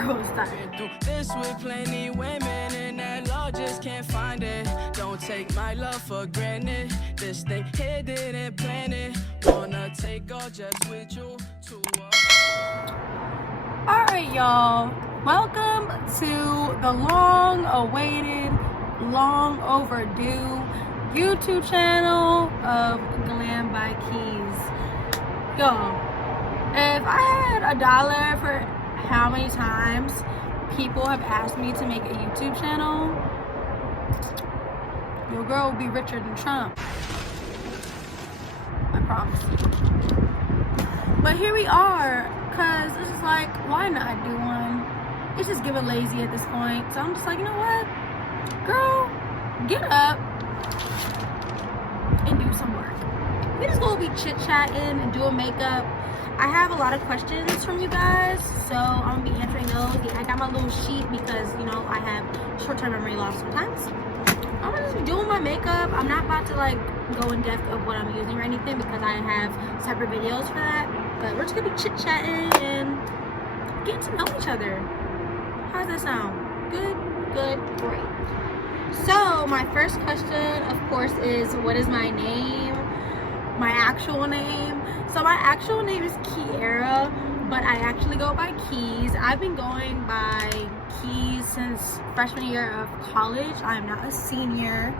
girl, stop. This with plenty women and that law just can't find it. Don't take my love for granted. This thing here didn't plan it. Wanna take all just with you to Alright, y'all. Welcome to the long-awaited, long-overdue YouTube channel of Glam by Keys. Y'all, if I had $1 for how many times people have asked me to make a YouTube channel, your girl will be richer than Trump. I promise you. But here we are, because it's just like, why not do one? It's just giving lazy at this point. So I'm just like, you know what? Girl, get up and do some work. We just gonna be chit-chatting and doing makeup. I have a lot of questions from you guys, so I'm gonna be answering those. I got my little sheet because, you know, I have short-term memory loss sometimes. I'm gonna just be doing my makeup. I'm not about to like go in depth of what I'm using or anything because I have separate videos for that. But we're just gonna be chit-chatting and getting to know each other. How does that sound? Good, good, great. So my first question, of course, is what is my name? My actual name. So my actual name is Kiera, but I actually go by Keys. I've been going by Keys since freshman year of college. I'm not a senior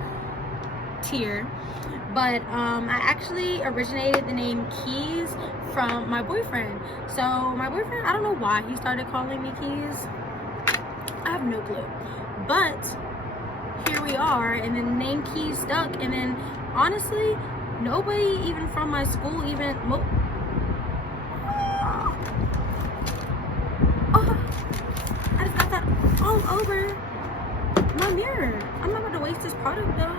tier, but I actually originated the name Keys from my boyfriend. So my boyfriend, I don't know why he started calling me Keys. I have no clue, but here we are, and then the name Keys stuck. And then honestly, nobody even from my school even I just got that all over my mirror. I'm not about to waste this product though.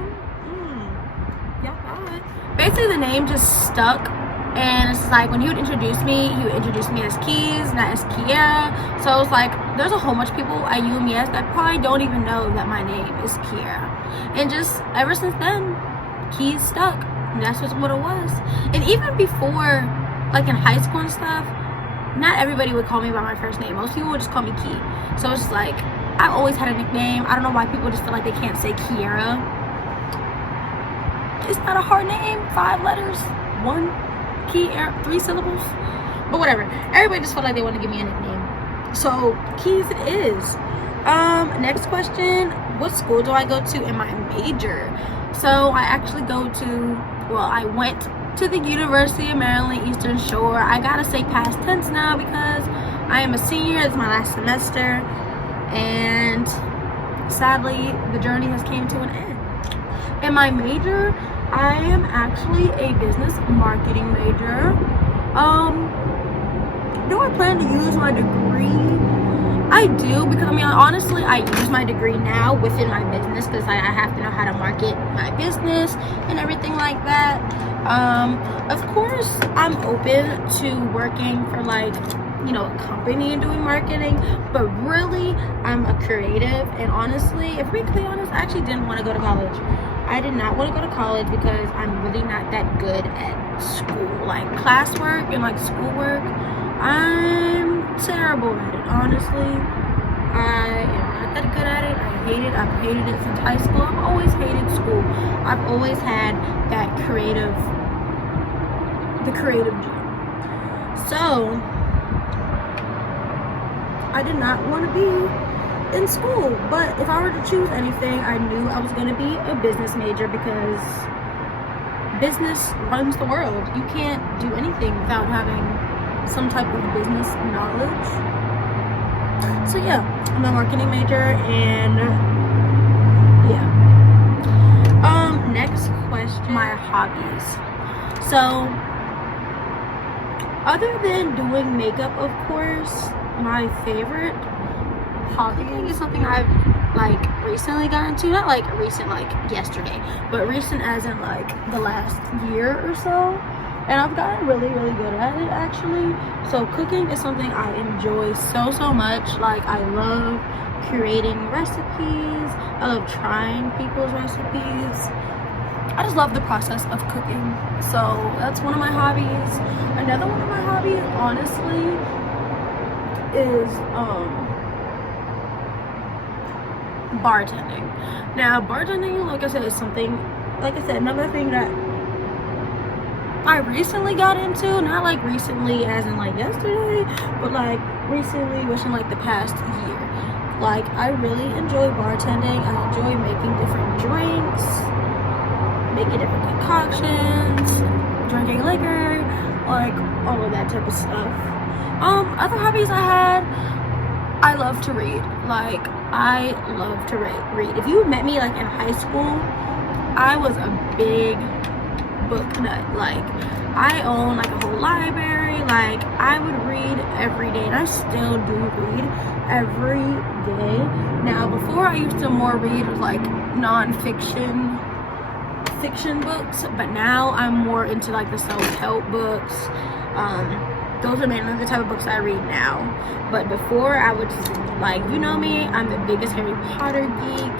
Y'all got it. Basically the name just stuck, and it's like when he would introduce me as Keys, not as Kiera. So it's like there's a whole bunch of people at UMES that probably don't even know that my name is Kiera. And just ever since then, Keys stuck. And that's just what it was. And even before, like in high school and stuff, not everybody would call me by my first name. Most people would just call me Key. So it's just like, I've always had a nickname. I don't know why people just feel like they can't say Kiera. It's not a hard name. 5 letters, 1 key, 3 syllables. But whatever. Everybody just felt like they want to give me a nickname. So Keys it is. Next question. What school do I go to in my major? So I actually I went to the University of Maryland Eastern Shore. I gotta say past tense now because I am a senior. It's my last semester, and sadly the journey has came to an end. In my major, I am actually a business marketing major. Do I plan to use my degree? I do, because I mean honestly I use my degree now within my business because I have to know how to market my business and everything like that. Of course I'm open to working for like, you know, a company and doing marketing, but really I'm a creative. And honestly, if we're completely honest, I actually didn't want to go to college. I did not want to go to college because I'm really not that good at school, like classwork and like schoolwork. I'm terrible at it, honestly. I am not that good at it. I've hated it since high school. I've always hated school. I've always had that creative gene. So I did not want to be in school, but if I were to choose anything, I knew I was going to be a business major because business runs the world. You can't do anything without having some type of business knowledge. So yeah, I'm a marketing major, and yeah. Next question, my hobbies. So other than doing makeup, of course, my favorite hobby is something I've like recently gotten into. Not like recent like yesterday, but recent as in like the last year or so. And I've gotten really, really good at it actually. So cooking is something I enjoy so much. Like I love creating recipes. I love trying people's recipes. I just love the process of cooking. So that's one of my hobbies. Another one of my hobbies, honestly, is bartending. Now, bartending, like I said, is something, like I said, another thing that I recently got into. Not like recently as in like yesterday, but like recently, which in like the past year. Like, I really enjoy bartending. I enjoy making different drinks, making different concoctions, drinking liquor, like all of that type of stuff. Other hobbies I had, I love to read. Like, I love to read. If you met me like in high school, I was a big book nut. Like, I own like a whole library. Like, I would read every day, and I still do read every day. Now, before I used to more read like non-fiction, fiction books, but now I'm more into like the self-help books. Those are mainly the type of books I read now. But before, I would just, like, you know me, I'm the biggest Harry Potter geek.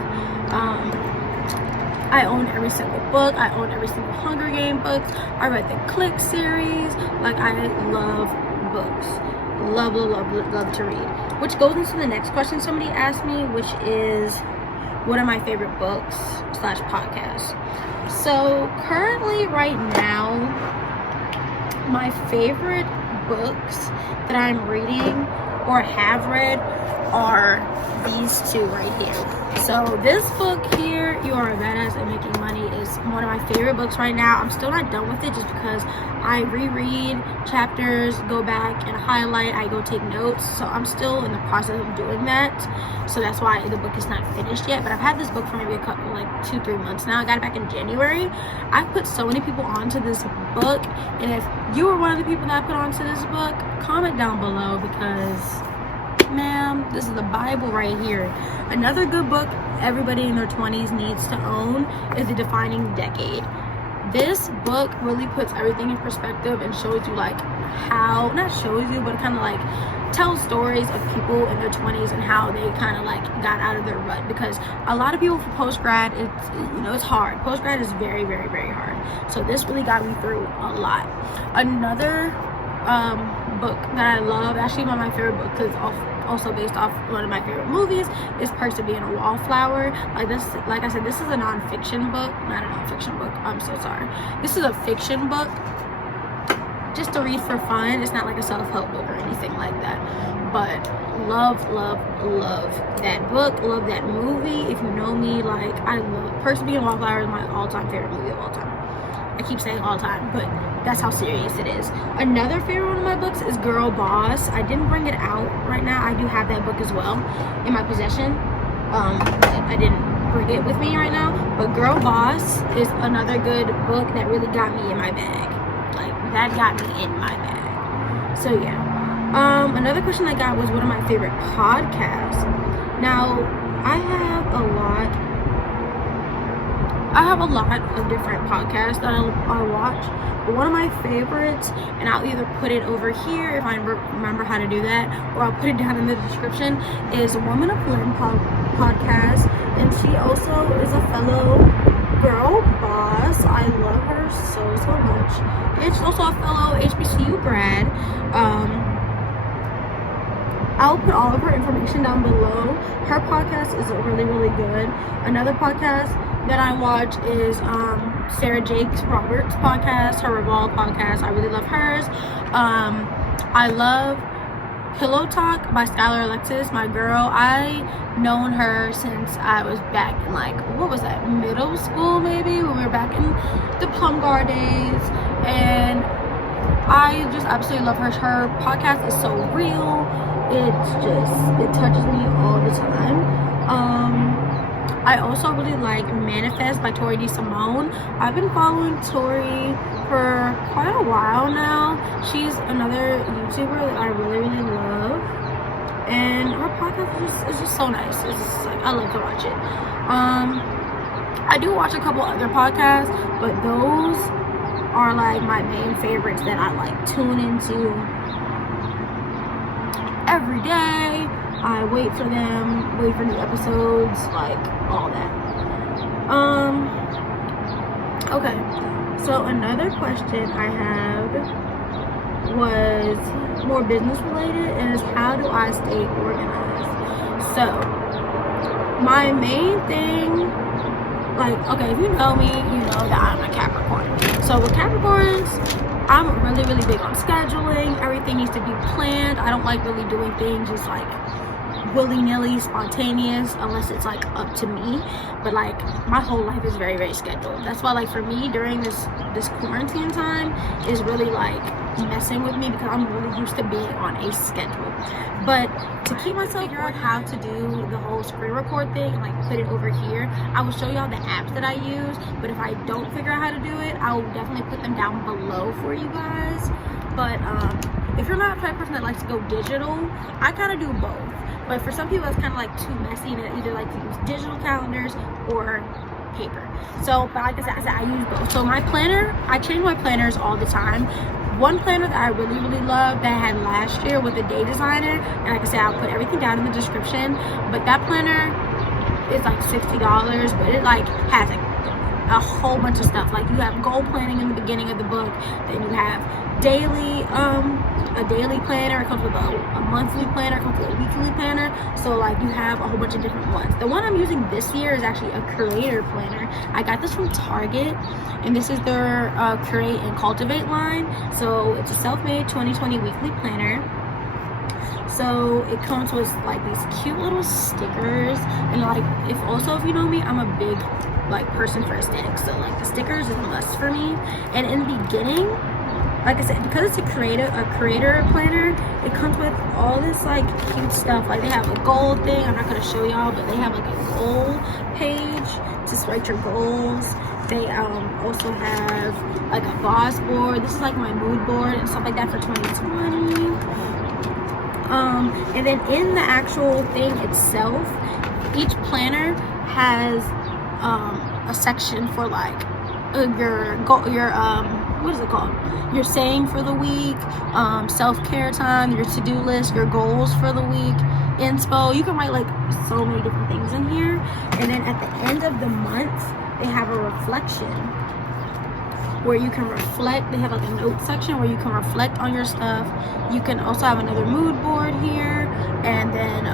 I own every single book. I own every single Hunger Game book. I read the Click series. Like, I love books. Love to read. Which goes into the next question somebody asked me, which is, what are my favorite books / podcasts? So currently, right now, my favorite books that I'm reading or have read are these two right here. So this book here, You Are a Badass at Making Money, is one of my favorite books right now. I'm still not done with it just because I reread chapters, go back and highlight, I go take notes. So I'm still in the process of doing that. So that's why the book is not finished yet. But I've had this book for maybe a couple, like 2-3 months now. I got it back in January. I put so many people onto this book. And if you were one of the people that I put onto this book, comment down below, because ma'am, this is the Bible right here. Another good book everybody in their 20s needs to own is The Defining Decade. This book really puts everything in perspective and shows you like how, not shows you, but kind of like tells stories of people in their 20s and how they kind of like got out of their rut. Because a lot of people for post-grad, it's hard. Post-grad is very, very, very hard. So this really got me through a lot. Another book that I love, actually one of my favorite books, is also based off one of my favorite movies, is Perks of Being a Wallflower. Like this, like I said, this is a non-fiction book, not a non-fiction book, I'm so sorry. This is a fiction book, just to read for fun. It's not like a self-help book or anything like that. But love that book, love that movie. If you know me, like, I love Perks of Being a Wallflower is my all-time favorite movie of all time. I keep saying all time, but that's how serious it is. Another favorite one of my books is Girl Boss. I didn't bring it out right now. I do have that book as well in my possession. I didn't bring it with me right now. But Girl Boss is another good book that really got me in my bag. Like, that got me in my bag. So yeah. Another question I got was, what are my favorite podcasts? Now, I have a lot of different podcasts that I watch, but one of my favorites, and I'll either put it over here if I remember how to do that, or I'll put it down in the description, is Womenoflyn podcast, and she also is a fellow girl boss. I love her so much, and she's also a fellow HBCU grad. I'll put all of her information down below. Her podcast is really good. Another podcast that I watch is Sarah Jakes Roberts' podcast, her Revolve podcast. I really love hers. I love Pillowtalk by Skylar, Alexis, my girl. I known her since I was back in, like, what was that, middle school maybe, when we were back in the Plum Guard days, and I just absolutely love her. Her podcast is so real. It touches me all the time. I also really like Manifest by Toridesimone. I've been following Tori for quite a while now. She's another YouTuber that I really love, and her podcast is just so nice. It's just like, I love to watch it. I do watch a couple other podcasts, but those are like my main favorites that I like tune into every day. I wait for them, wait for new episodes, like all that. Okay, so another question I had was more business related, and is, how do I stay organized? So my main thing, like, okay, if you know me, you know that I'm a Capricorn. So with Capricorns, I'm really, really big on scheduling. Everything needs to be planned. I don't like really doing things just like willy-nilly, spontaneous, unless it's like up to me. But like my whole life is very, very scheduled. That's why like for me during this quarantine time is really like messing with me, because I'm really used to being on a schedule. But to keep myself figure out how to do the whole screen record thing and like put it over here, I will show y'all the apps that I use. But if I don't figure out how to do it, I will definitely put them down below for you guys. But if you're not the type of person that likes to go digital, I kind of do both. But for some people it's kind of like too messy, and either like to use digital calendars or paper. So but like I said, I use both. So my planner, I change my planners all the time. One planner that I really, really love that I had last year with a day designer, and like I said, I'll put everything down in the description, but that planner is like $60, but it like has like a whole bunch of stuff. Like you have goal planning in the beginning of the book, then you have daily a daily planner, it comes with a monthly planner, it comes with a weekly planner. So like you have a whole bunch of different ones. The one I'm using this year is actually a creator planner. I got this from Target, and this is their create and cultivate line. So it's a self-made 2020 weekly planner. So it comes with like these cute little stickers, and like if you know me, I'm a big like person for aesthetics, so like the stickers is a must for me. And in the beginning, like I said, because it's a creator planner, it comes with all this like cute stuff. Like they have a goal thing, I'm not going to show y'all, but they have like a goal page to write your goals. They also have like a boss board. This is like my mood board and stuff like that for 2020. And then in the actual thing itself, each planner has a section for like your what is it called, your saying for the week, self-care time, your to-do list, your goals for the week, inspo. You can write like so many different things in here. And then at the end of the month, they have a reflection where you can reflect. They have like a note section where you can reflect on your stuff. You can also have another mood board here, and then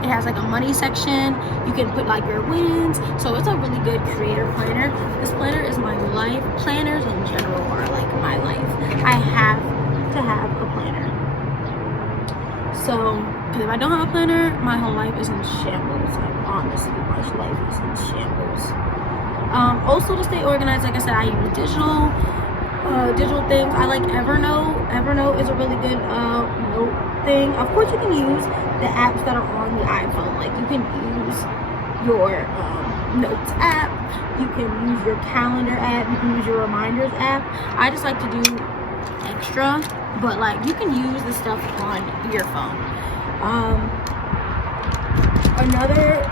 it has like a money section. You can put like your wins. So it's a really good creator planner. This planner is my life. Planners in general are like my life. I have to have a planner. So if I don't have a planner, my whole life is in shambles. Like honestly, my life is in shambles. Also to stay organized, like I said, I use digital things. I like Evernote. Evernote is a really good note thing. Of course, you can use the apps that are on the iPhone. Like you can use your notes app, you can use your calendar app, you can use your reminders app. I just like to do extra, but like you can use the stuff on your phone. Another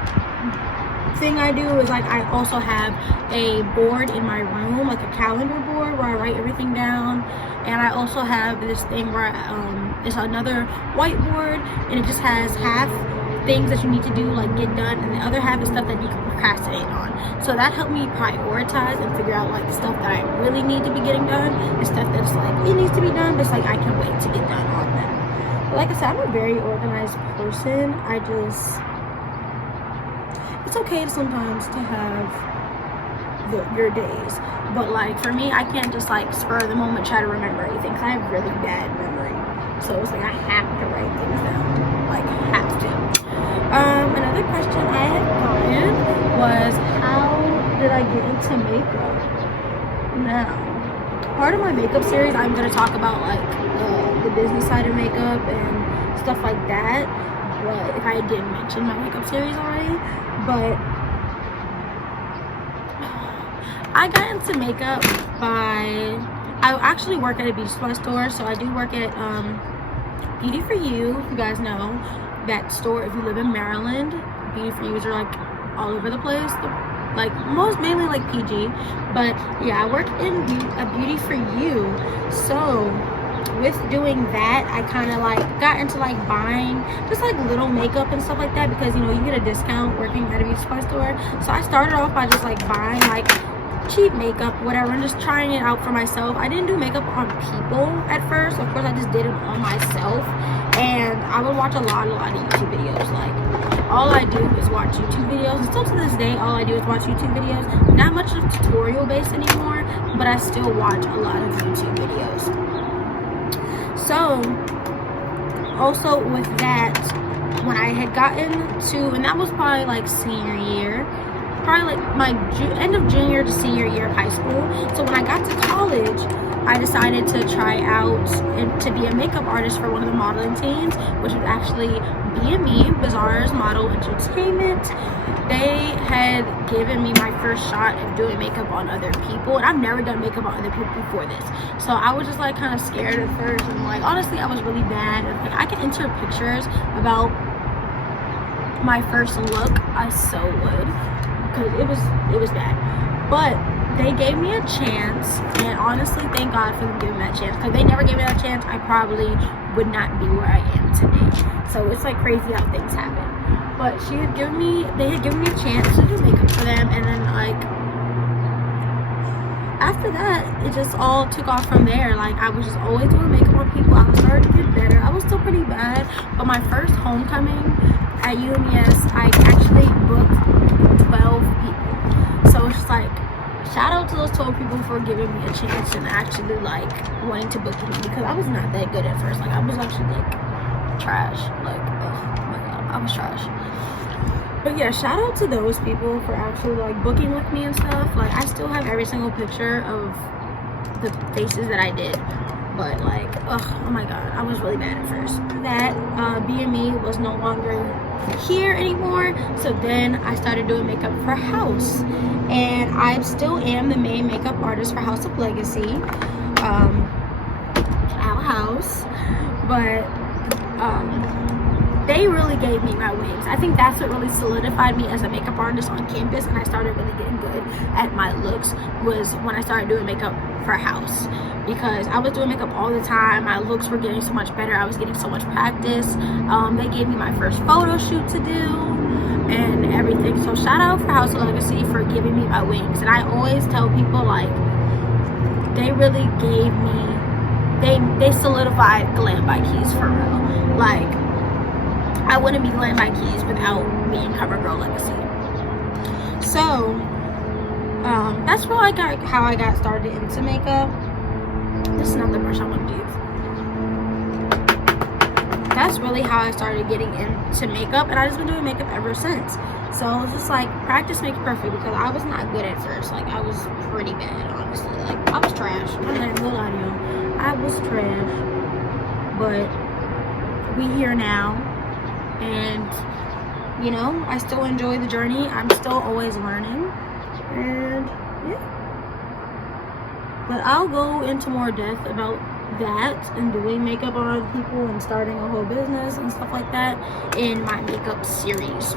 thing I do is like I also have a board in my room, like a calendar board where I write everything down. And I also have this thing where it's another whiteboard, and it just has half things that you need to do, like get done, and the other half is stuff that you can procrastinate on. So that helped me prioritize and figure out like stuff that I really need to be getting done and stuff that's like it needs to be done, but it's like I can wait to get done on that. But like I said, I'm a very organized person. It's okay sometimes to have your days, but like for me, I can't just like spur of the moment try to remember anything, because I have really bad memory. So it's like I have to write things down, like have to. Another question I had gotten was, how did I get into makeup? Now, part of my makeup series, I'm going to talk about like the business side of makeup and stuff like that. But if I didn't mention my makeup series already, but I got into makeup I actually work at a beauty supply store. So I do work at Beauty For You, if you guys know that store. If you live in Maryland, Beauty For Yous are like all over the place, like mainly like PG. But yeah, I work in a Beauty For You. So with doing that, I kind of like got into like buying just like little makeup and stuff like that, because you know you get a discount working at a beauty supply store. So I started off by just like buying like cheap makeup, whatever, and just trying it out for myself. I didn't do makeup on people at first. Of course, I just did it on myself, and I would watch a lot of YouTube videos. Like, all I do is watch YouTube videos, and still to this day, all I do is watch YouTube videos. Not much of tutorial based anymore, but I still watch a lot of YouTube videos. So, also with that, when I had gotten to, and that was probably like senior year, probably like my end of junior to senior year of high school. So when I got to college, I decided to try out and to be a makeup artist for one of the modeling teams, which was actually BME, Bazaar's Model Entertainment. They had given me my first shot at doing makeup on other people, and I've never done makeup on other people before this. So I was just like kind of scared at first, and like honestly I was really bad. Like, I can enter pictures about my first look, I so would, because it was bad. But they gave me a chance, and honestly thank God for them giving me that chance, because they never gave me that chance, I probably would not be where I am today. So it's like crazy how things happen. But they had given me a chance to do makeup for them, and then like after that it just all took off from there. Like, I was just always doing makeup on people. I was starting to get better. I was still pretty bad, but my first homecoming at UMES, I actually booked 12 people. So it's just like, shout out to those 12 people for giving me a chance and actually like wanting to book me, because I was not that good at first. Like, I was actually like trash. Like, oh my god, I was trash. But yeah, shout out to those people for actually like booking with me and stuff. Like, I still have every single picture of the faces that I did. But like, oh my god, I was really bad at first. That BME was no longer here anymore, so then I started doing makeup for House, and I still am the main makeup artist for House of Legacy, our house. But they really gave me my wings. I think that's what really solidified me as a makeup artist on campus, and I started really getting good at my looks was when I started doing makeup for House, because I was doing makeup all the time. My looks were getting so much better. I was getting so much practice. They gave me my first photo shoot to do and everything. So shout out for House of Legacy for giving me my wings. And I always tell people, like, they really gave me, they solidified Glam by Keys for real. Like, I wouldn't be Glam by Keys without being CoverGirl Legacy. So that's really how I got started into makeup. This is not the brush I want to use. That's really how I started getting into makeup, and I've just been doing makeup ever since. So it's just like, practice makes perfect, because I was not good at first. Like, I was pretty bad, honestly. Like, I was trash. I'm not even gonna lie to you. I was trash. But we here now, and you know, I still enjoy the journey. I'm still always learning, and yeah. But I'll go into more depth about that and doing makeup on other people and starting a whole business and stuff like that in my makeup series.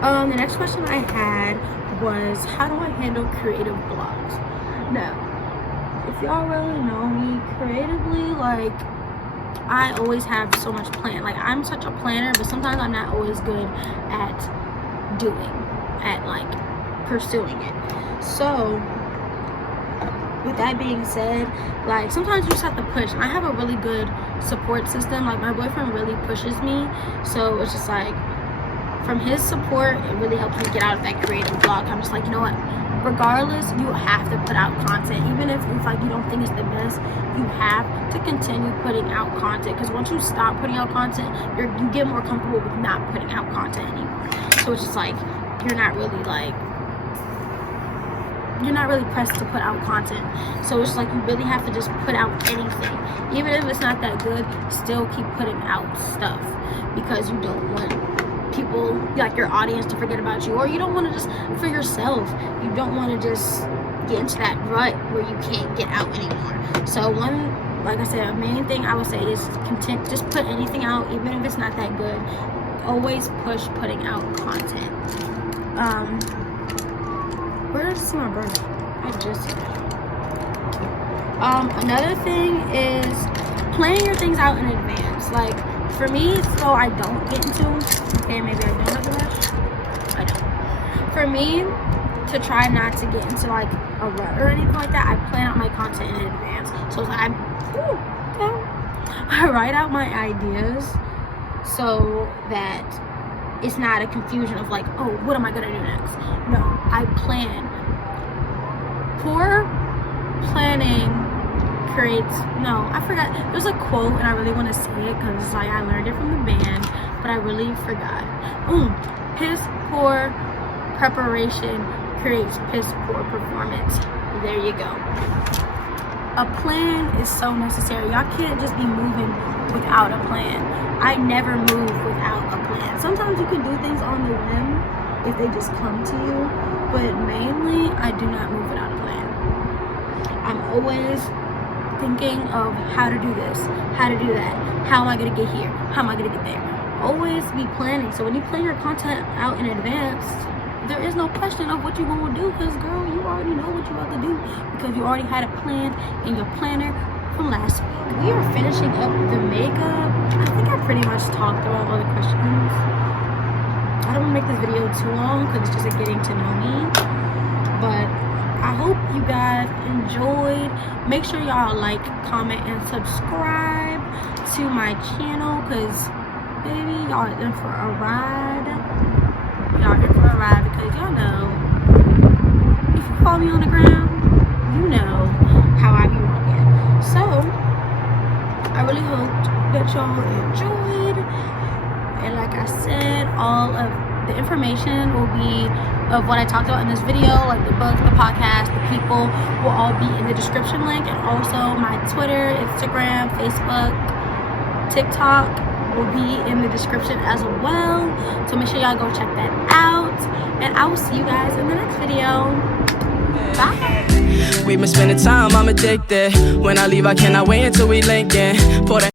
The next question I had was, how do I handle creative blocks? Now, if y'all really know me creatively, like, I always have so much plan. Like, I'm such a planner, but sometimes I'm not always good at pursuing it. So with that being said, like, sometimes you just have to push, and I have a really good support system. Like, my boyfriend really pushes me, so it's just like, from his support, it really helps me get out of that creative block. I'm just like, you know what, regardless, you have to put out content. Even if it's like you don't think it's the best, you have to continue putting out content, because once you stop putting out content, you get more comfortable with not putting out content anymore. So it's just like, you're not really pressed to put out content. So it's like, you really have to just put out anything, even if it's not that good. Still keep putting out stuff, because you don't want people, like your audience, to forget about you, or you don't want to just, for yourself, you don't want to just get into that rut where you can't get out anymore. So like I said, a main thing I would say is just put anything out, even if it's not that good. Always push putting out content. Where's my brush? I just another thing is planning your things out in advance. Like, for me, so I don't get into, okay, maybe I don't have the brush. I don't. For me, to try not to get into like a rut or anything like that, I plan out my content in advance. So I write out my ideas so that it's not a confusion of like, oh, what am I gonna do next? No, I plan. Poor planning creates, no, I forgot. There's a quote and I really want to say it because like I learned it from the band, but I really forgot. Piss poor preparation creates piss poor performance. There you go. A plan is so necessary. Y'all can't just be moving without a plan. I never move without a plan. Sometimes you can do things on the whim if they just come to you, but mainly I do not move without a plan. I'm always thinking of how to do this, how to do that, how am I gonna get here, how am I gonna get there. Always be planning. So when you plan your content out in advance, there is no question of what you're gonna do, because girl, you already know what you're about to do because you already had it planned in your planner from last week. We are finishing up the makeup. I think I pretty much talked about all the questions. I don't want to make this video too long because it's just a getting to know me, but I hope you guys enjoyed. Make sure y'all like, comment, and subscribe to my channel because baby, y'all are in for a ride. Y'all in for a ride because y'all know, if you follow me on the ground, you know how I be walking. So I really hope that y'all enjoyed, and like I said, all of the information will be of what I talked about in this video, like the book, the podcast, the people, will all be in the description link, and also my Twitter, Instagram, Facebook, TikTok will be in the description as well. So make sure y'all go check that out, and I will see you guys in the next video. Bye. We've been spending time, I'm addicted. When I leave, I cannot wait until we link in. Pour that